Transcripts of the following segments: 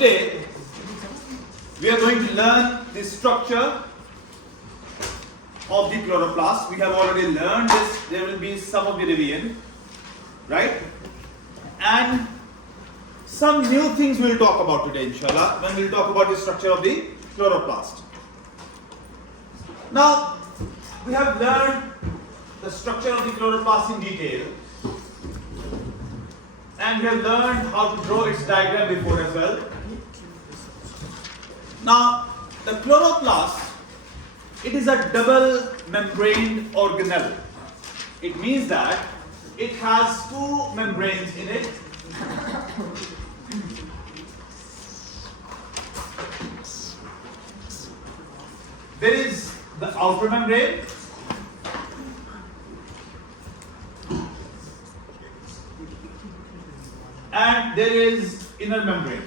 Today we are going to learn the structure of the chloroplast. We have already learned this. There will be some of the revision, right? And some new things we'll talk about today, inshallah, when we'll talk about the structure of the chloroplast. Now, we have learned the structure of the chloroplast in detail, and we have learned how to draw its diagram before as well. Now, the chloroplast, it is a double membraned organelle. It means that it has two membranes in it. There is the outer membrane and there is inner membrane.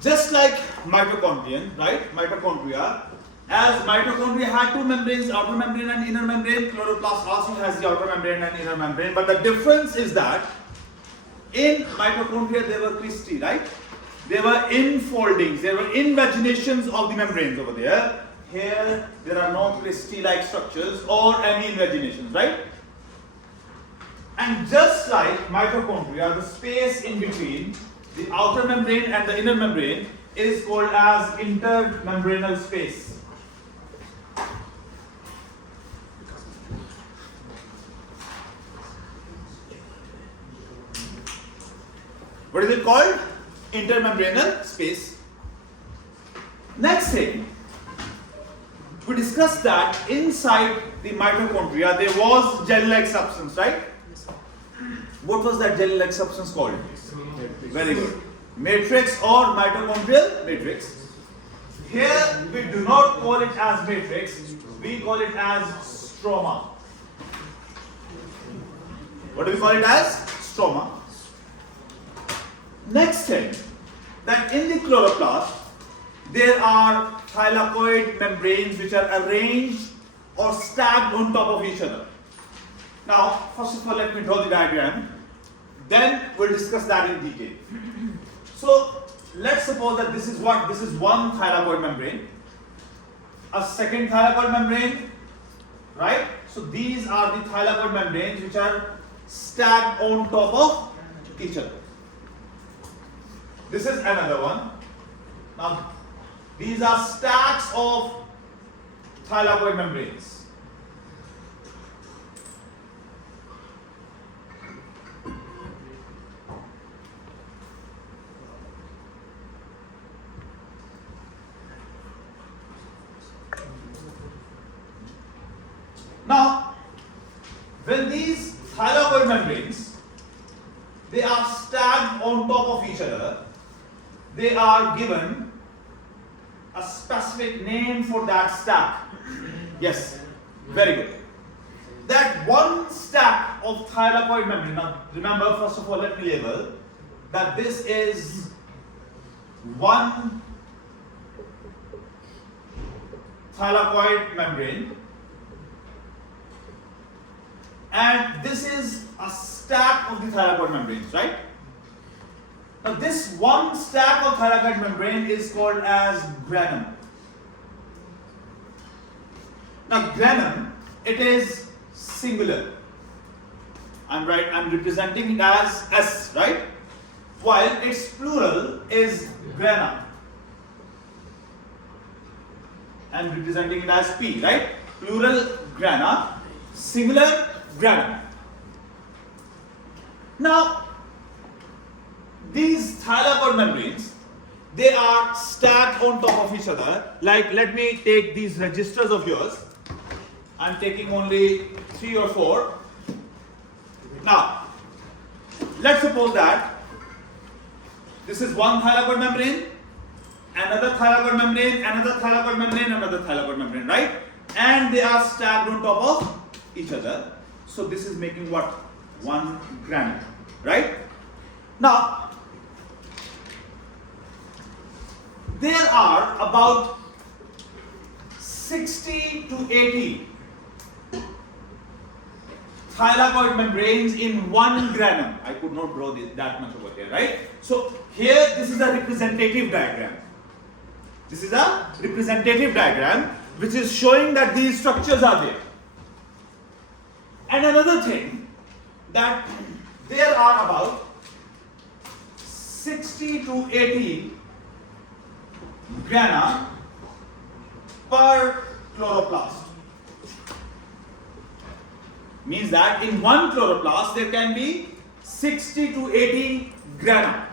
Just like mitochondria, right? Mitochondria, as mitochondria had two membranes, outer membrane and inner membrane, chloroplast also has the outer membrane and inner membrane. But the difference is that in mitochondria there were cristae, right? There were infoldings, there were invaginations of the membranes over there. Here there are no cristae-like structures or any invaginations, right? And just like mitochondria, the space in between the outer membrane and the inner membrane is called as intermembranal space. What is it called? Intermembranal space. Next thing, we discussed that inside the mitochondria there was gel-like substance, right? What was that gel-like substance called? Very good. Matrix or mitochondrial matrix. Here we do not call it as matrix, we call it as stroma. What do we call it as? Stroma. Next thing, that in the chloroplast there are thylakoid membranes which are arranged or stacked on top of each other. Now, first of all, let me draw the diagram. Then we'll discuss that in detail. So, let's suppose that this is what? This is one thylakoid membrane, a second thylakoid membrane, right? So, these are the thylakoid membranes which are stacked on top of each other. This is another one. Now, these are stacks of thylakoid membranes. Now, when these thylakoid membranes, they are stacked on top of each other, they are given a specific name for that stack. Yes, very good. That one stack of thylakoid membrane, now remember, first of all, let me label that this is one thylakoid membrane and this is a stack of the thylakoid membranes, right? Now this one stack of thylakoid membrane is called as granum. Now granum, it is singular. I'm representing it as S, right? While its plural is grana. I'm representing it as P, right? Plural grana, singular granum. Now, these thylakoid membranes, they are stacked on top of each other. Like, let me take these registers of yours. I'm taking only 3 or 4. Now, let's suppose that this is one thylakoid membrane, another thylakoid membrane, another thylakoid membrane, another thylakoid membrane, right? And they are stacked on top of each other. So this is making what? One granule, right? Now, there are about 60 to 80 thylakoid membranes in 1 granum. I could not draw that much over here, right? So here this is a representative diagram. This is a representative diagram which is showing that these structures are there. And another thing, that there are about 60 to 80 grana per chloroplast. Means that in one chloroplast there can be 60 to 80 grana,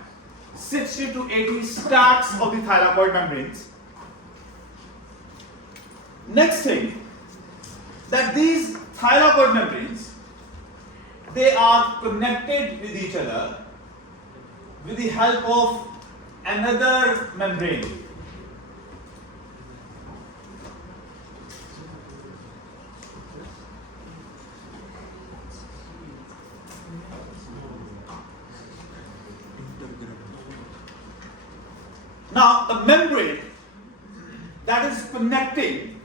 60 to 80 stacks of the thylakoid membranes. Next thing, that these thylakoid membranes, they are connected with each other with the help of another membrane. Now, the membrane that is connecting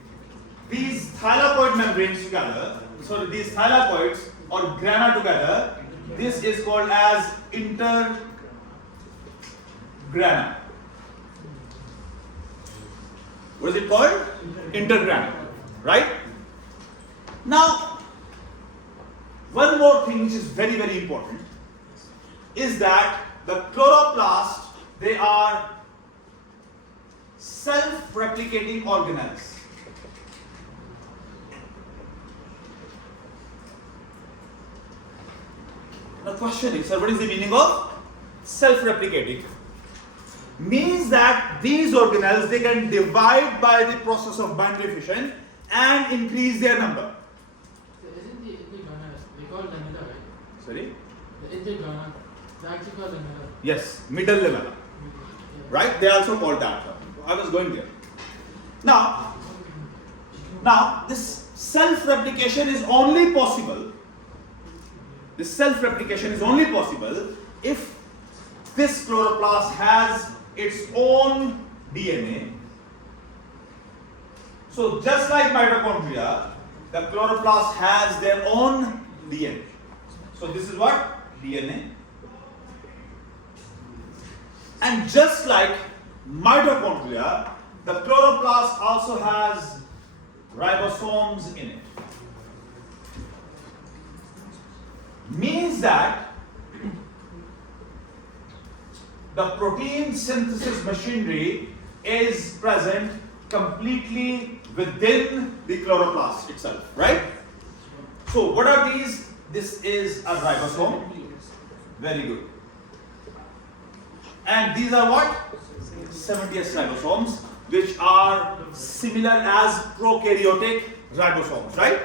these thylakoid membranes together, so these thylakoids or grana together, this is called as intergrana. What is it called? Intergrana, right? Now, one more thing which is very, very important is that the chloroplast, they are self-replicating organelles. The question is, sir, what is the meaning of self-replicating? Means that these organelles, they can divide by the process of binary fission and increase their number. So isn't the intergrana, they call lamella, right? Sorry? The intergrana, they actually call lamella. Yes, middle lamella. Right? They also call that. I was going there. Now this self-replication is only possible. This self-replication is only possible if this chloroplast has its own DNA. So just like mitochondria, the chloroplast has their own DNA. So this is what? DNA. And just like mitochondria, the chloroplast also has ribosomes in it. Means that the protein synthesis machinery is present completely within the chloroplast itself, right? So what are these? This is a ribosome. Very good. And these are what? 70S ribosomes, which are similar as prokaryotic ribosomes, right?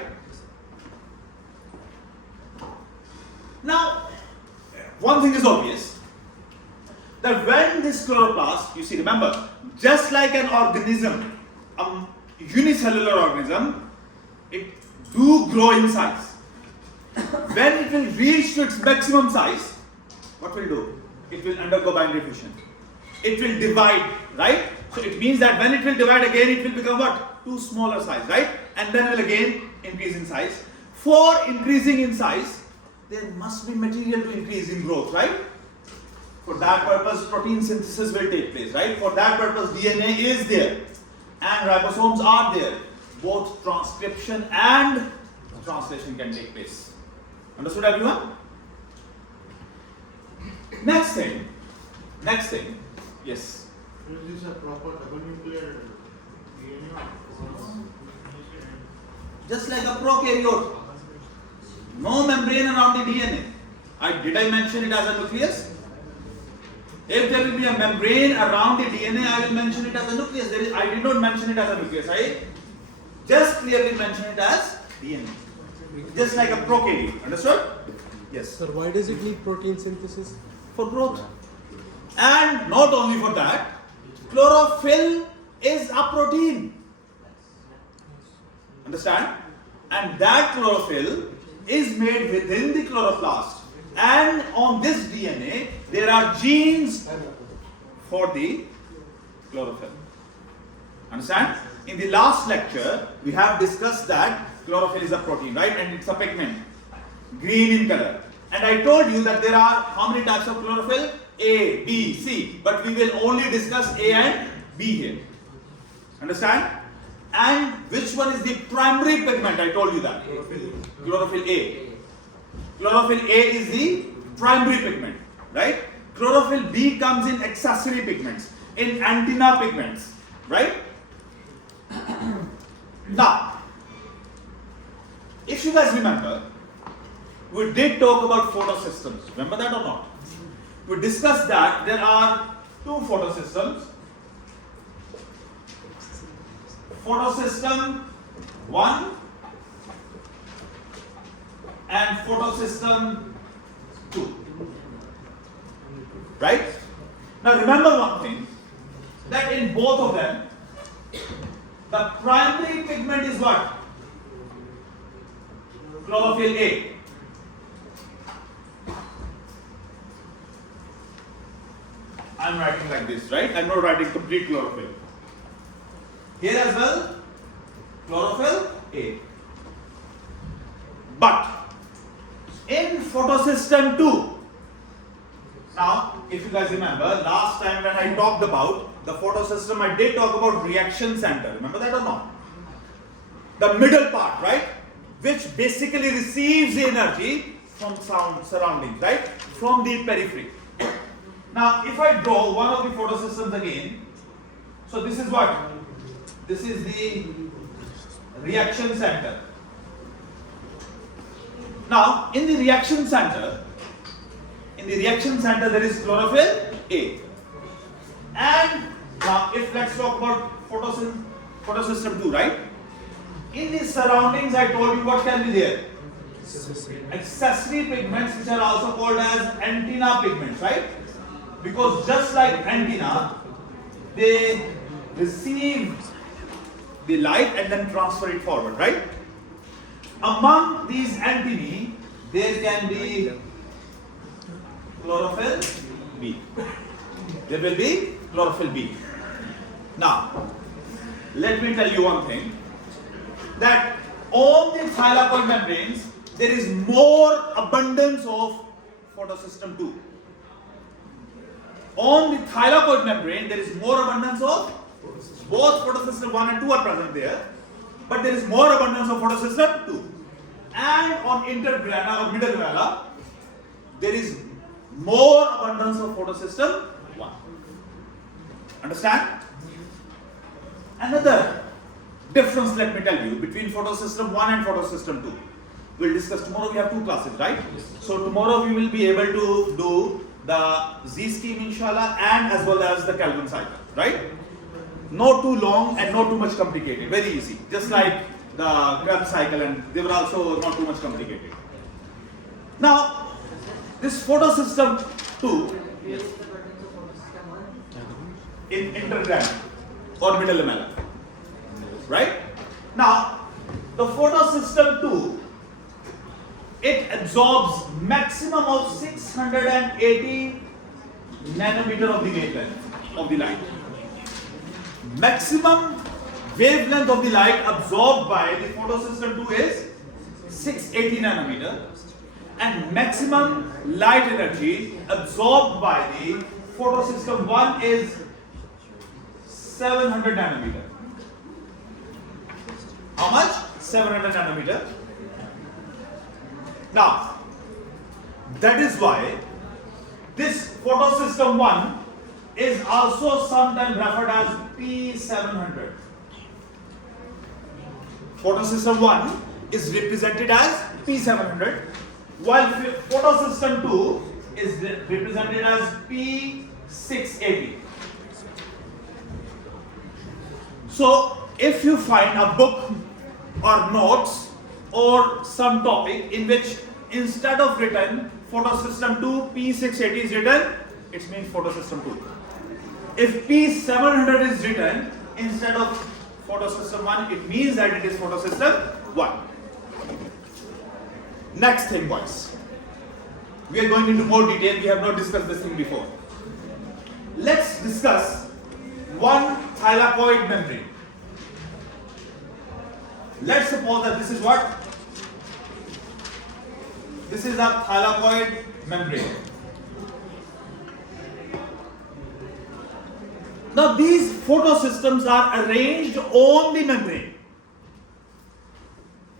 Now, one thing is obvious, that when this chloroplast, you see, remember, just like an organism, a unicellular organism, it do grow in size. When it will reach to its maximum size, what will do? It will undergo binary fission. It will divide, right? So it means that when it will divide again, it will become what? Two smaller size, right? And then will again increase in size. For increasing in size, there must be material to increase in growth, right? For that purpose, protein synthesis will take place, right? For that purpose, DNA is there and ribosomes are there. Both transcription and translation can take place. Understood, everyone? Next thing, yes. Is this a proper double nuclear DNA? Just like a prokaryote, no membrane around the DNA. Did I mention it as a nucleus? If there will be a membrane around the DNA, I will mention it as a nucleus. I did not mention it as a nucleus. I just clearly mention it as DNA. Just like a prokaryote. Understood? Yes. Sir, why does it need protein synthesis? For growth. And not only for that, chlorophyll is a protein. Understand? And that chlorophyll is made within the chloroplast. And on this DNA, there are genes for the chlorophyll. Understand? In the last lecture, we have discussed that chlorophyll is a protein, right? And it's a pigment. green in color. And I told you that there are how many types of chlorophyll? A, B, C. But we will only discuss A and B here. Understand? And which one is the primary pigment? I told you that. Chlorophyll A. Chlorophyll A is the primary pigment, right? Chlorophyll B comes in accessory pigments, in antenna pigments, right? Now, if you guys remember, we did talk about photosystems. Remember that or not? We discussed that there are two photosystems. Photosystem 1 and photosystem 2. Right? Now remember one thing, that in both of them, the primary pigment is what? Chlorophyll A. I'm writing like this, right? I'm not writing complete chlorophyll. Here as well, chlorophyll A. But in photosystem 2, now if you guys remember, last time when I talked about the photosystem, I did talk about reaction center. Remember that or not? The middle part, right? Which basically receives the energy from surroundings, right? From the periphery. Now, if I draw one of the photosystems again, so this is what? This is the reaction center. Now, in the reaction center there is chlorophyll A. And now, if let's talk about photosystem 2, right? In the surroundings, I told you what can be there? Accessory pigments, which are also called as antenna pigments, right? Because just like antenna, they receive the light and then transfer it forward, right? Among these antennae, there can be chlorophyll B. There will be chlorophyll B. Now, let me tell you one thing, that on the thylakoid membranes, there is more abundance of photosystem 2. On the thylakoid membrane, there is more abundance of both photosystem 1 and 2 are present there, but there is more abundance of photosystem 2. And on intergrana or middle grana, there is more abundance of photosystem 1. Understand? Another difference, let me tell you, between photosystem 1 and photosystem 2. We'll discuss tomorrow. We have 2 classes, right? So tomorrow we will be able to do the Z scheme inshallah and as well as the Kelvin cycle, right? Not too long and not too much complicated, very easy. Just like the Krebs cycle, and they were also not too much complicated. Now, this photosystem 2 in intergram or middle lamella, right? Now, the photosystem 2, it absorbs maximum of 680 nanometer of the wavelength of the light. Maximum wavelength of the light absorbed by the photosystem 2 is 680 nanometer, and maximum light energy absorbed by the photosystem 1 is 700 nanometer. How much? 700 nanometer. Now, that is why this photosystem 1 is also sometimes referred as P700. Photosystem 1 is represented as P700, while photosystem 2 is represented as P680. So, if you find a book or notes or some topic in which instead of written photosystem 2 P680 is written, it means photosystem 2. If P700 is written instead of photosystem 1, it means that it is photosystem 1. Next thing, boys. We are going into more detail. We have not discussed this thing before. Let's discuss one thylakoid membrane. Let's suppose that this is what? This is a thylakoid membrane. Now these photosystems are arranged on the membrane.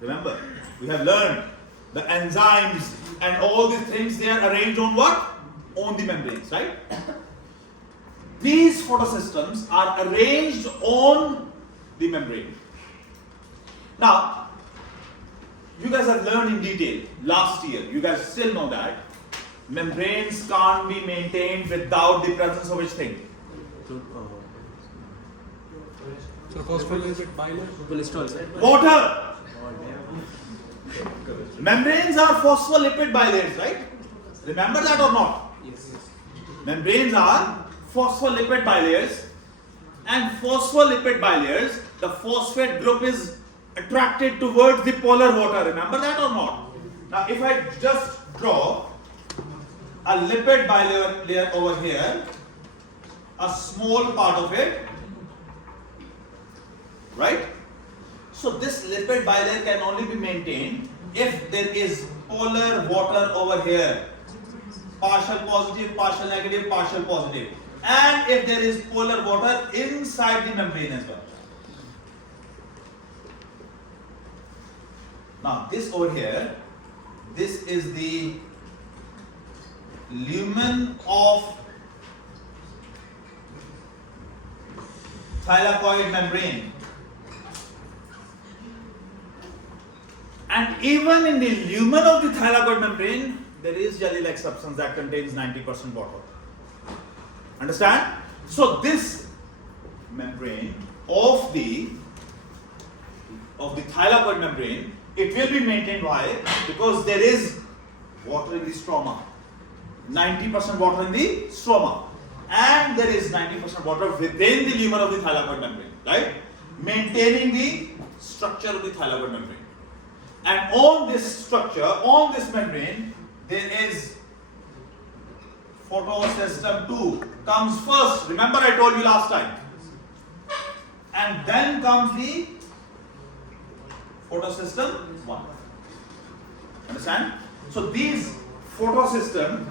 Remember, we have learned the enzymes and all these things, they are arranged on what? On the membranes, right? These photosystems are arranged on the membrane. Now, you guys have learned in detail last year, you guys still know that membranes can't be maintained without the presence of which thing? So phospholipid bilayer? Cholesterol. Water. Membranes are phospholipid bilayers, right? Remember that or not? Yes. Membranes are phospholipid bilayers, and phospholipid bilayers, the phosphate group is attracted towards the polar water. Remember that or not? Now, if I just draw a lipid bilayer layer over here, a small part of it, right? So this lipid bilayer can only be maintained if there is polar water over here, partial positive, partial negative, partial positive, and if there is polar water inside the membrane as well. Now this over here, this is the lumen of thylakoid membrane. And even in the lumen of the thylakoid membrane, there is jelly-like substance that contains 90% water. Understand? So this membrane of the thylakoid membrane, it will be maintained. Why? Because there is water in the stroma. 90% water in the stroma. And there is 90% water within the lumen of the thylakoid membrane. Right? Maintaining the structure of the thylakoid membrane. And on this structure, on this membrane, there is photosystem 2 comes first. Remember I told you last time. And then comes the photosystem 1. Understand? So these photosystem,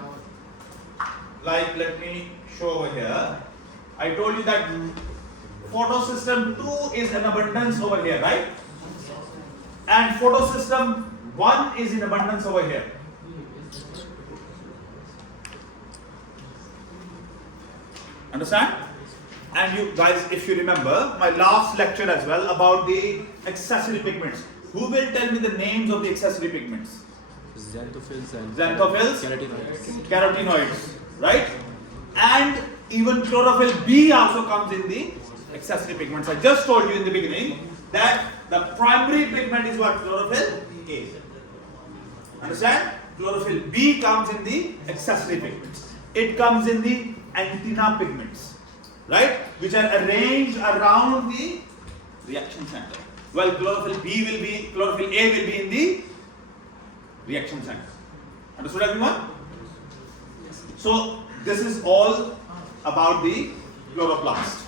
like let me show over here. I told you that photosystem 2 is in abundance over here, right? And photosystem 1 is in abundance over here. Understand? And you guys, if you remember my last lecture as well about the accessory pigments. Who will tell me the names of the accessory pigments? Xanthophylls and Xanthophylls, carotenoids, right? And even chlorophyll B also comes in the accessory pigments. I just told you in the beginning that the primary pigment is what? Chlorophyll A. Understand? Chlorophyll B comes in the accessory pigments. It comes in the antenna pigments, right? Which are arranged around the reaction center. Well, chlorophyll A will be in the reaction center. Understood everyone? So this is all about the chloroplast.